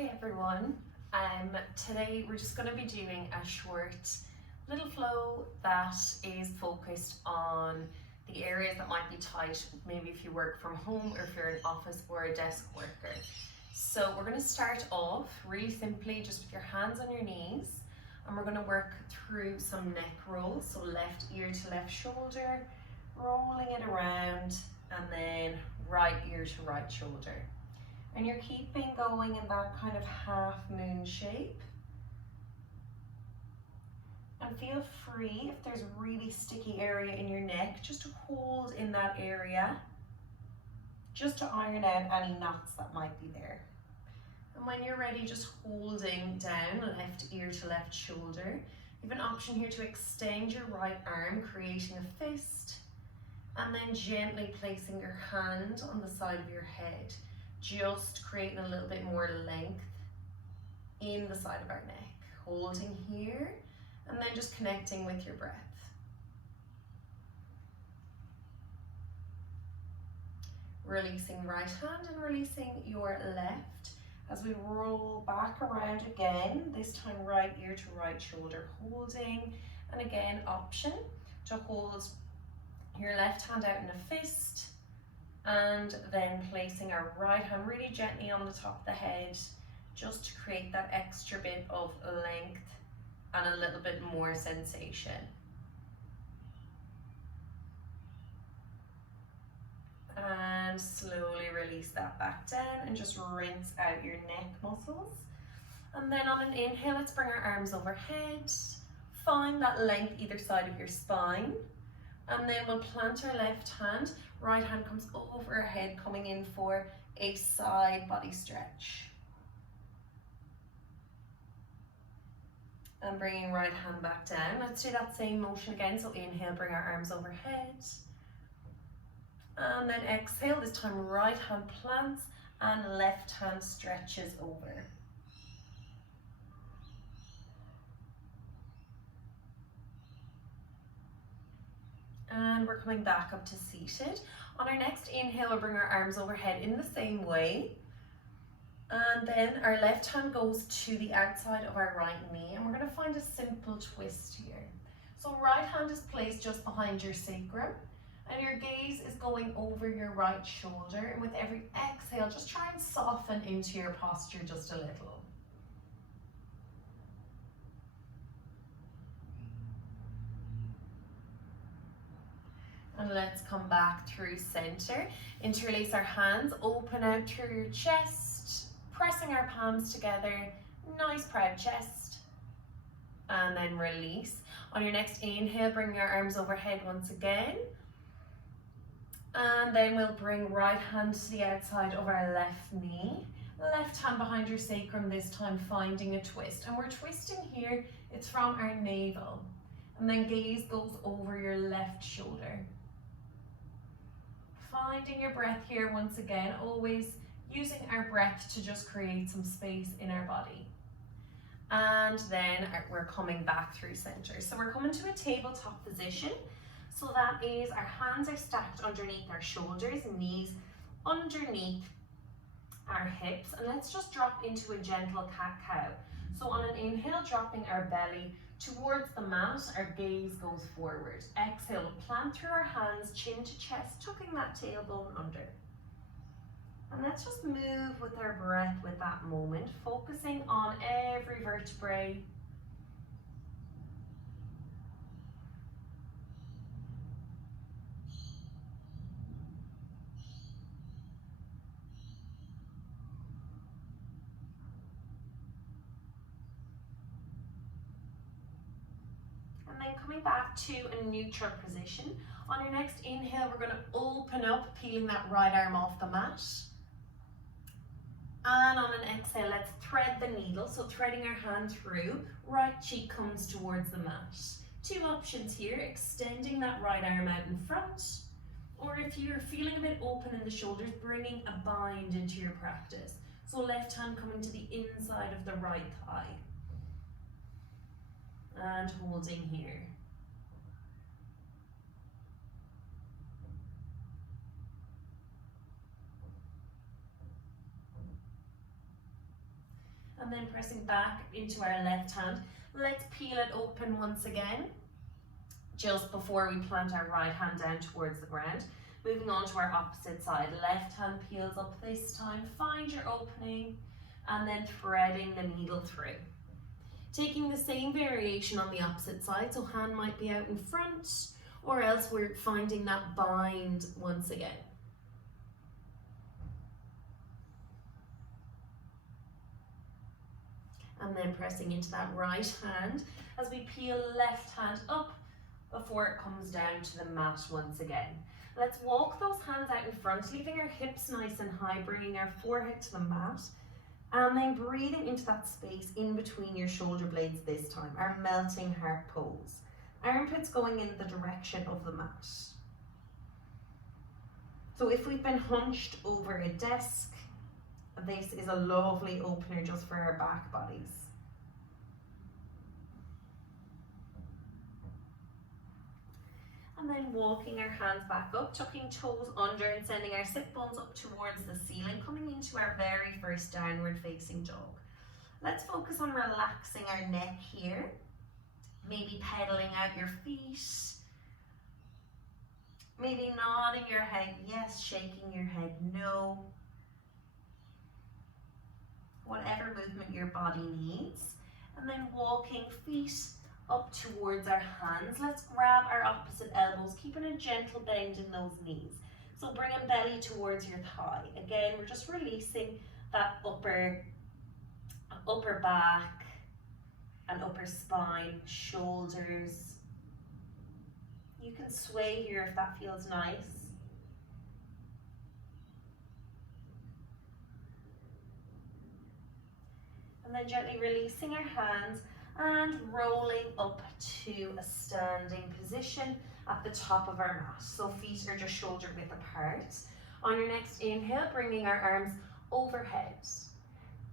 Hi everyone. Today we're just going to be doing a short little flow that is focused on the areas that might be tight, maybe if you work from home or if you're an office or a desk worker. So we're going to start off really simply just with your hands on your knees, and we're going to work through some neck rolls. So left ear to left shoulder, rolling it around, and then right ear to right shoulder. And you're keeping going in that kind of half moon shape. And feel free, if there's a really sticky area in your neck, just to hold in that area, just to iron out any knots that might be there. And when you're ready, just holding down left ear to left shoulder. You have an option here to extend your right arm, creating a fist, and then gently placing your hand on the side of your head, just creating a little bit more length in the side of our neck. Holding here, and then just connecting with your breath. Releasing right hand and releasing your left as we roll back around again, this time right ear to right shoulder, holding, and again option to hold your left hand out in a fist, and then placing our right hand really gently on the top of the head, just to create that extra bit of length and a little bit more sensation. And slowly release that back down and just rinse out your neck muscles. And then on an inhale, let's bring our arms overhead. Find that length either side of your spine. And then we'll plant our left hand. Right hand comes over our head, coming in for a side body stretch. And bringing right hand back down. Let's do that same motion again. So inhale, bring our arms overhead. And then exhale, this time right hand plants and left hand stretches over. And we're coming back up to seated. On our next inhale, we'll bring our arms overhead in the same way. And then our left hand goes to the outside of our right knee, and we're going to find a simple twist here. So right hand is placed just behind your sacrum, and your gaze is going over your right shoulder. And with every exhale, just try and soften into your posture just a little. And let's come back through center. Interlace our hands, open out through your chest, pressing our palms together, nice proud chest. And then release. On your next inhale, bring your arms overhead once again. And then we'll bring right hand to the outside of our left knee. Left hand behind your sacrum, this time finding a twist. And we're twisting here, it's from our navel. And then gaze goes over your left shoulder. Finding your breath here once again, always using our breath to just create some space in our body. And then we're coming back through center. So we're coming to a tabletop position. So that is, our hands are stacked underneath our shoulders, knees underneath our hips. And let's just drop into a gentle cat-cow. So on an inhale, dropping our belly towards the mat, our gaze goes forward. Exhale, plant through our hands, chin to chest, tucking that tailbone under. And let's just move with our breath with that moment, focusing on every vertebrae. And then coming back to a neutral position. On your next inhale, we're going to open up, peeling that right arm off the mat. And on an exhale, let's thread the needle. So threading our hand through, right cheek comes towards the mat. Two options here, extending that right arm out in front, or if you're feeling a bit open in the shoulders, bringing a bind into your practice. So left hand coming to the inside of the right thigh. And holding here. and then pressing back into our left hand. Let's peel it open once again, just before we plant our right hand down towards the ground. Moving on to our opposite side, left hand peels up this time, find your opening, and then threading the needle through. Taking the same variation on the opposite side, so hand might be out in front, or else we're finding that bind once again. And then pressing into that right hand as we peel left hand up before it comes down to the mat once again. Let's walk those hands out in front, leaving our hips nice and high, bringing our forehead to the mat, and then breathing into that space in between your shoulder blades this time, our melting heart pose. Armpits going in the direction of the mat. So if we've been hunched over a desk, this is a lovely opener just for our back bodies. And then walking our hands back up, tucking toes under and sending our sit bones up towards the ceiling, coming into our very first downward facing dog. Let's focus on relaxing our neck here. Maybe pedaling out your feet. Maybe nodding your head yes, shaking your head no. Whatever movement your body needs. And then walking feet up towards our hands. Let's grab our opposite elbows, keeping a gentle bend in those knees. So bringing belly towards your thigh. Again, we're just releasing that upper back and upper spine, shoulders. You can sway here if that feels nice. And then gently releasing our hands and rolling up to a standing position at the top of our mat. So feet are just shoulder width apart. On your next inhale, bringing our arms overhead.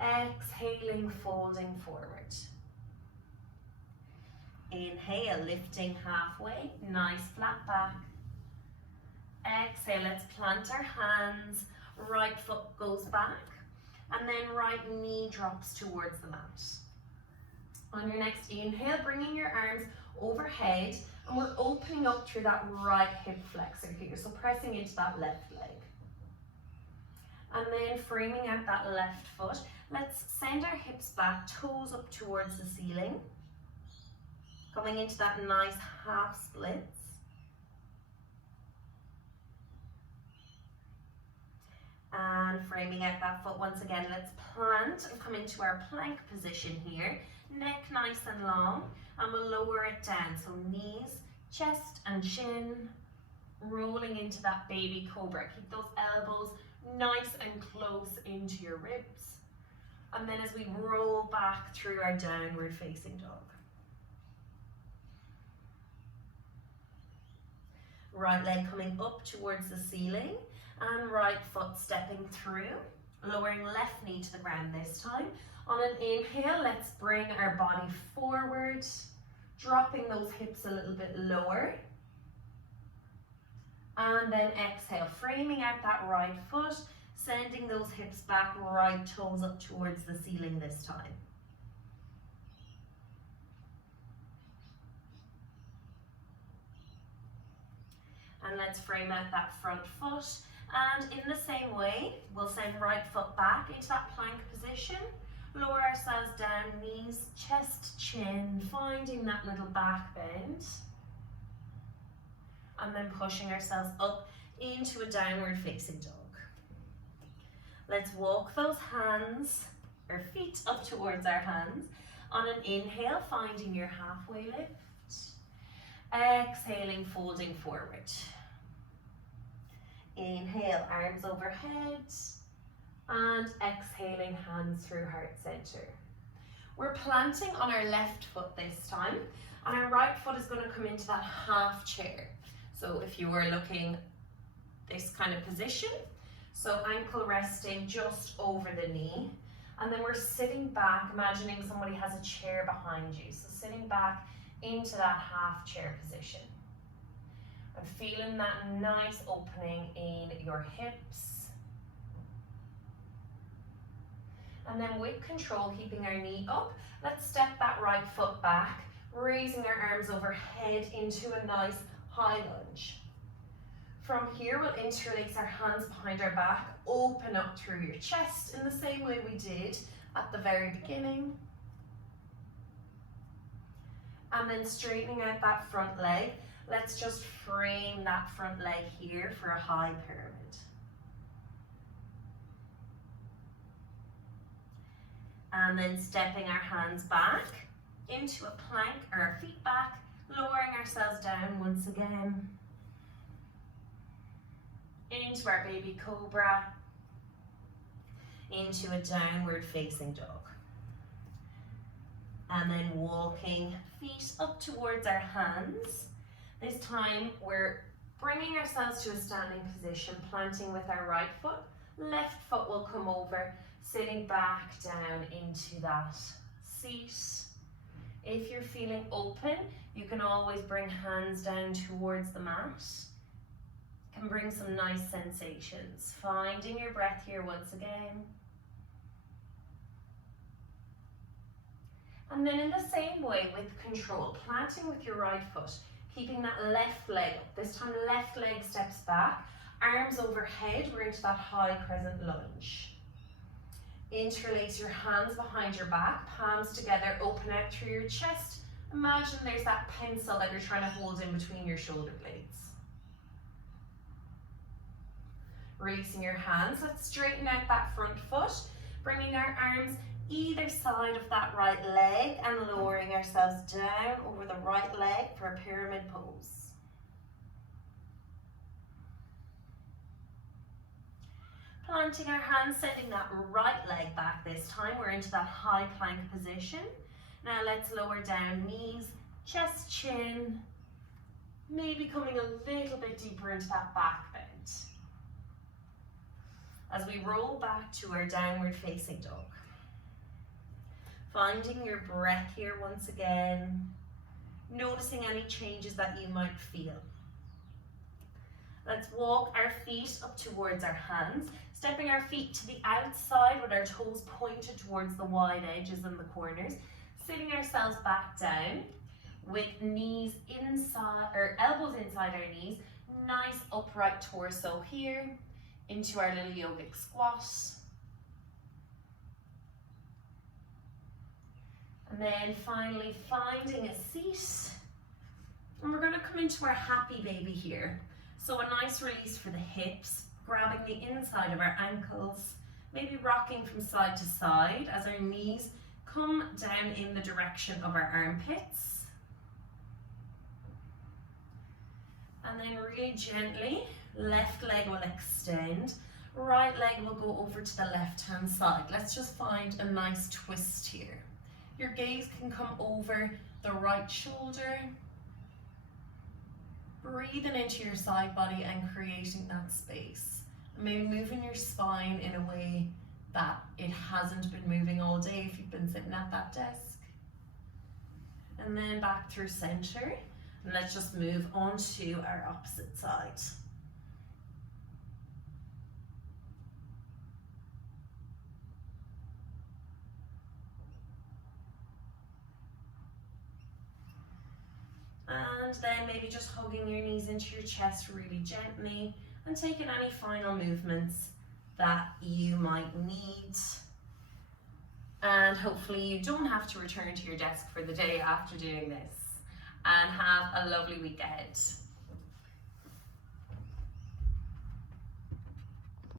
Exhaling, folding forward. Inhale, lifting halfway, nice flat back. Exhale, let's plant our hands, right foot goes back, and then right knee drops towards the mat. On your next inhale, bringing your arms overhead, and we're opening up through that right hip flexor here, so pressing into that left leg. And then framing out that left foot, let's send our hips back, toes up towards the ceiling. Coming into that nice half splits. And framing out that foot once again, let's plant and come into our plank position here. Neck nice and long, and we'll lower it down. So knees, chest and chin, rolling into that baby cobra. Keep those elbows nice and close into your ribs. And then as we roll back through our downward facing dog. Right leg coming up towards the ceiling and right foot stepping through, lowering left knee to the ground this time. On an inhale, let's bring our body forward, dropping those hips a little bit lower. And then exhale, framing out that right foot, sending those hips back, right toes up towards the ceiling this time. And let's frame out that front foot. And in the same way, we'll send right foot back into that plank position. Lower ourselves down, knees, chest, chin, finding that little back bend. And then pushing ourselves up into a downward facing dog. Let's walk those hands, or feet up towards our hands. On an inhale, finding your halfway lift. Exhaling, folding forward. Inhale, arms overhead. And exhaling, hands through heart center. We're planting on our left foot this time, and our right foot is going to come into that half chair. So if you were looking this kind of position, so ankle resting just over the knee, and then we're sitting back, imagining somebody has a chair behind you. So sitting back into that half chair position. And feeling that nice opening in your hips. And then with control, keeping our knee up, let's step that right foot back, raising our arms overhead into a nice high lunge. From here, we'll interlace our hands behind our back, open up through your chest in the same way we did at the very beginning. And then straightening out that front leg, let's just frame that front leg here for a high pyramid. And then stepping our hands back into a plank, or our feet back, lowering ourselves down once again. Into our baby cobra, into a downward facing dog. And then walking feet up towards our hands. This time we're bringing ourselves to a standing position, planting with our right foot. Left foot will come over, sitting back down into that seat. If you're feeling open, you can always bring hands down towards the mat. Can bring some nice sensations. Finding your breath here once again. And then in the same way with control, planting with your right foot, keeping that left leg up. This time left leg steps back, arms overhead, we're into that high crescent lunge. Interlace your hands behind your back, palms together, open out through your chest. Imagine there's that pencil that you're trying to hold in between your shoulder blades. Releasing your hands, let's straighten out that front foot, bringing our arms either side of that right leg and lowering ourselves down over the right leg for a pyramid pose. Planting our hands, sending that right leg back this time. We're into that high plank position. Now let's lower down knees, chest, chin, maybe coming a little bit deeper into that back bend. As we roll back to our downward facing dog. Finding your breath here once again. Noticing any changes that you might feel. Let's walk our feet up towards our hands, stepping our feet to the outside with our toes pointed towards the wide edges and the corners, sitting ourselves back down with knees inside, or elbows inside our knees, nice upright torso here, into our little yogic squat. And then finally finding a seat. And we're gonna come into our happy baby here. So a nice release for the hips, grabbing the inside of our ankles, maybe rocking from side to side as our knees come down in the direction of our armpits. And then really gently, left leg will extend, right leg will go over to the left-hand side. Let's just find a nice twist here. Your gaze can come over the right shoulder, breathing into your side body and creating that space. Maybe moving your spine in a way that it hasn't been moving all day if you've been sitting at that desk. And then back through center. And let's just move on to our opposite side. And then maybe just hugging your knees into your chest really gently and taking any final movements that you might need. And hopefully you don't have to return to your desk for the day after doing this. And have a lovely week ahead.